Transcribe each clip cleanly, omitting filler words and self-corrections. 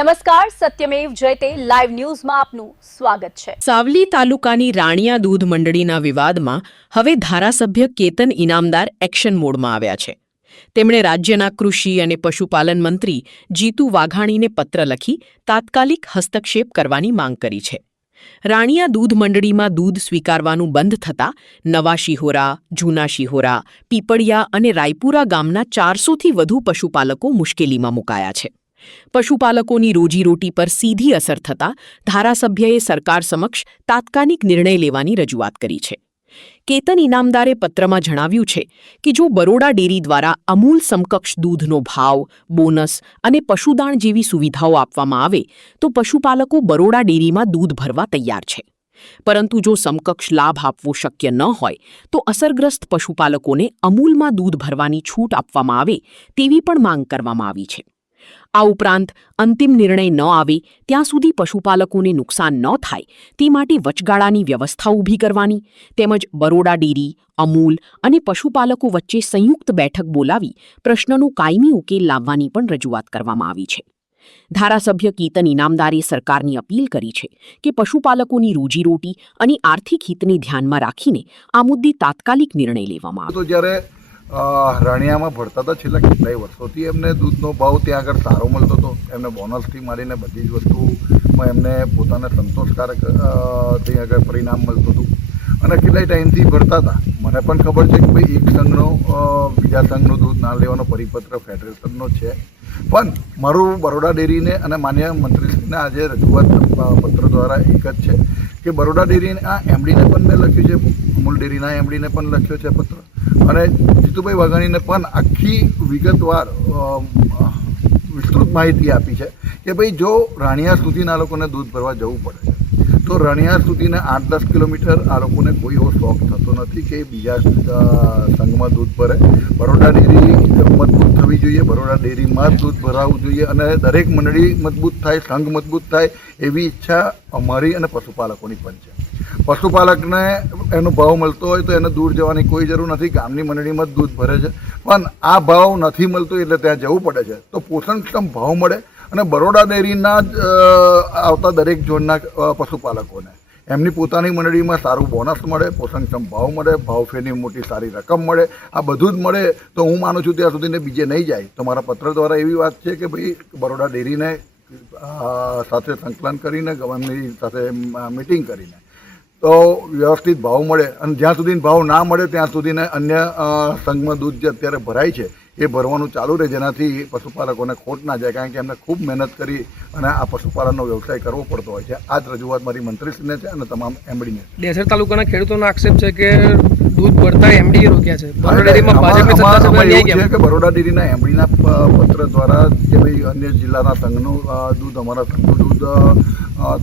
નમસ્કાર, સત્યમેવ જયતે લાઈવ ન્યૂઝમાં આપનું સ્વાગત છે। સાવલી તાલુકાની રાણિયા દૂધ મંડળીના વિવાદમાં હવે ધારાસભ્ય કેતન ઇનામદાર એક્શન મોડમાં આવ્યા છે। તેમણે રાજ્યના કૃષિ અને પશુપાલન મંત્રી જીતુ વાઘાણીને પત્ર લખી તાત્કાલિક હસ્તક્ષેપ કરવાની માંગ કરી છે। રાણિયા દૂધ મંડળીમાં દૂધ સ્વીકારવાનું બંધ થતાં નવા શિહોરા, જૂના શિહોરા, પીપળિયા અને રાયપુરા ગામના 400થી વધુ પશુપાલકો મુશ્કેલીમાં મુકાયા છે। પશુપાલકોની રોજીરોટી પર સીધી અસર થતાં ધારાસભ્યએ સરકાર સમક્ષ તાત્કાલિક નિર્ણય લેવાની રજૂઆત કરી છે। કેતન ઇનામદારે પત્રમાં જણાવ્યું છે કે જો બરોડા ડેરી દ્વારા અમૂલ સમકક્ષ દૂધનો ભાવ, બોનસ અને પશુદાણ જેવી સુવિધાઓ આપવામાં આવે તો પશુપાલકો બરોડા ડેરીમાં દૂધ ભરવા તૈયાર છે। પરંતુ જો સમકક્ષ લાભ આપવો શક્ય ન હોય તો અસરગ્રસ્ત પશુપાલકોને અમૂલમાં દૂધ ભરવાની છૂટ આપવામાં આવે તેવી પણ માંગ કરવામાં આવી છે। આ ઉપરાંત અંતિમ નિર્ણય ન આવે ત્યાં સુધી પશુપાલકોને નુકસાન ન થાય તે માટે વચગાળાની વ્યવસ્થા ઊભી કરવાની તેમજ બરોડા ડેરી, અમૂલ અને પશુપાલકો વચ્ચે સંયુક્ત બેઠક બોલાવી પ્રશ્નનો કાયમી ઉકેલ લાવવાની પણ રજૂઆત કરવામાં આવી છે। ધારાસભ્ય કેતન ઇનામદારે સરકારની અપીલ કરી છે કે પશુપાલકોની રોજીરોટી અને આર્થિક હિતને ધ્યાનમાં રાખીને આ મુદ્દે તાત્કાલિક નિર્ણય લેવામાં આવે। રાણિયામાં ભરતા હતા છેલ્લા કેટલાય વર્ષોથી એમને દૂધનો ભાવ ત્યાં આગળ સારો મળતો હતો। એમને બોનસથી માંડીને બધી જ વસ્તુમાં એમને પોતાને સંતોષકારક ત્યાં આગળ પરિણામ મળતું હતું અને કેટલાય ટાઈમથી ભરતા હતા। મને પણ ખબર છે કે ભાઈ એક સંઘનો બીજા સંઘનું દૂધ ના લેવાનો પરિપત્ર ફેડરેશનનો છે, પણ મારું બરોડા ડેરીને અને માન્ય મંત્રીશ્રીને આજે રજૂઆત પત્ર દ્વારા એક જ છે કે બરોડા ડેરીને આ એમડીને પણ મેં લખ્યું છે, અમૂલ ડેરીના એમડીને પણ લખ્યો છે પત્ર અને જીતુભાઈ વાઘાણીને પણ આખી વિગતવાર વિસ્તૃત માહિતી આપી છે કે ભાઈ જો રાણિયા સુધીના લોકોને દૂધ ભરવા જવું પડે છે તો રાણિયા સુધીને 8-10 કિલોમીટર આ લોકોને કોઈ એવો શોખ થતો નથી કે બીજા સંઘમાં દૂધ ભરે। બરોડા ડેરી મજબૂત થવી જોઈએ, બરોડા ડેરીમાં જ દૂધ ભરાવવું જોઈએ અને દરેક મંડળી મજબૂત થાય, સંઘ મજબૂત થાય એવી ઈચ્છા અમારી અને પશુપાલકોની પણ છે। પશુપાલકને એનો ભાવ મળતો હોય તો એને દૂર જવાની કોઈ જરૂર નથી, ગામની મંડળીમાં જ દૂધ ભરે છે, પણ આ ભાવ નથી મળતો એટલે ત્યાં જવું પડે છે તો પોષણક્ષમ ભાવ મળે અને બરોડા ડેરીના જ આવતા દરેક ઝોનના પશુપાલકોને એમની પોતાની મંડળીમાં સારું બોનસ મળે, પોષણક્ષમ ભાવ મળે, ભાવફેરની મોટી સારી રકમ મળે, આ બધું જ મળે તો હું માનું છું ત્યાં સુધીને બીજે નહીં જાય। તો મારા પત્ર દ્વારા એવી વાત છે કે ભાઈ બરોડા ડેરીને સાથે સંકલન કરીને ગવર્નરની સાથે મિટિંગ કરીને તો વ્યવસ્થિત ભાવ મળે અને જ્યાં સુધી ભાવ ના મળે ત્યાં સુધીને અન્ય સંઘમાં દૂધ જે અત્યારે ભરાય છે એ ભરવાનું ચાલુ રહે, જેનાથી પશુપાલકોને ખોટ ના જાય, કારણ કે એમને ખૂબ મહેનત કરી અને આ પશુપાલનનો વ્યવસાય કરવો પડતો હોય છે। આ જ રજૂઆત મારી મંત્રીશ્રીને છે અને તમામ એમડીને। દેસર તાલુકાના ખેડૂતોનો આક્ષેપ છે કે દૂધ ભરતા એમડી રોક્યા છે। બરોડા ડેરીના એમડીના પત્ર દ્વારા કે ભાઈ અન્ય જિલ્લાના સંઘનું દૂધ અમારા સંઘનું દૂધ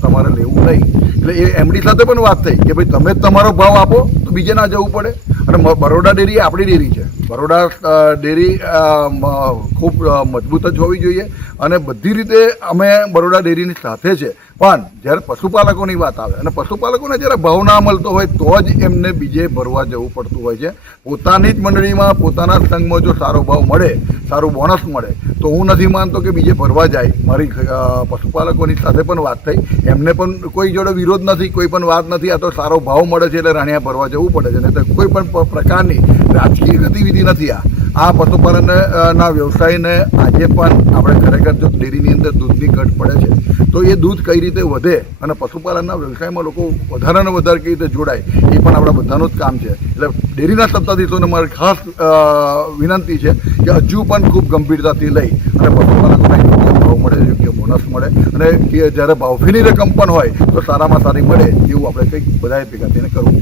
તમારે લેવું નહીં, એટલે એ એમડી સાથે પણ વાત થઈ કે ભાઈ તમે જ તમારો ભાવ આપો તો બીજે ના જવું પડે। અને બરોડા ડેરી આપણી ડેરી છે, બરોડા ડેરી ખૂબ મજબૂત જ હોવી જોઈએ અને બધી રીતે અમે બરોડા ડેરીની સાથે છે, પણ જ્યારે પશુપાલકોની વાત આવે અને પશુપાલકોને જ્યારે ભાવ ના મળતો હોય તો જ એમને બીજે ભરવા જવું પડતું હોય છે। પોતાની જ મંડળીમાં પોતાના સંઘમાં જો સારો ભાવ મળે, સારું બોનસ મળે તો હું નથી માનતો કે બીજે ભરવા જાય। મારી પશુપાલકોની સાથે પણ વાત થઈ, એમને પણ કોઈ જોડે વિરોધ નથી, કોઈ પણ વાત નથી, આ તો સારો ભાવ મળે છે એટલે રાણિયા ભરવા જવું પડે છે, નહીં તો કોઈ પણ પ્રકારની રાજકીય ગતિવિધિ નથી। આ પશુપાલનના વ્યવસાયને આજે પણ આપણે ખરેખર જો ડેરીની અંદર દૂધની ઘટ પડે છે તો એ દૂધ કઈ રીતે વધે અને પશુપાલનના વ્યવસાયમાં લોકો વધારે ને વધારે કઈ રીતે જોડાય એ પણ આપણા બધાનું જ કામ છે। એટલે ડેરીના સત્તાધીશોને મારી ખાસ વિનંતી છે કે હજુ પણ ખૂબ ગંભીરતાથી લઈ અને પશુપાલકોને યોગ્ય ભાવ મળે, યોગ્ય બોનસ મળે અને કે જ્યારે ભાવફેરની રકમ પણ હોય તો સારામાં સારી મળે એવું આપણે કંઈક બધાએ ભેગા થઈને કરવું।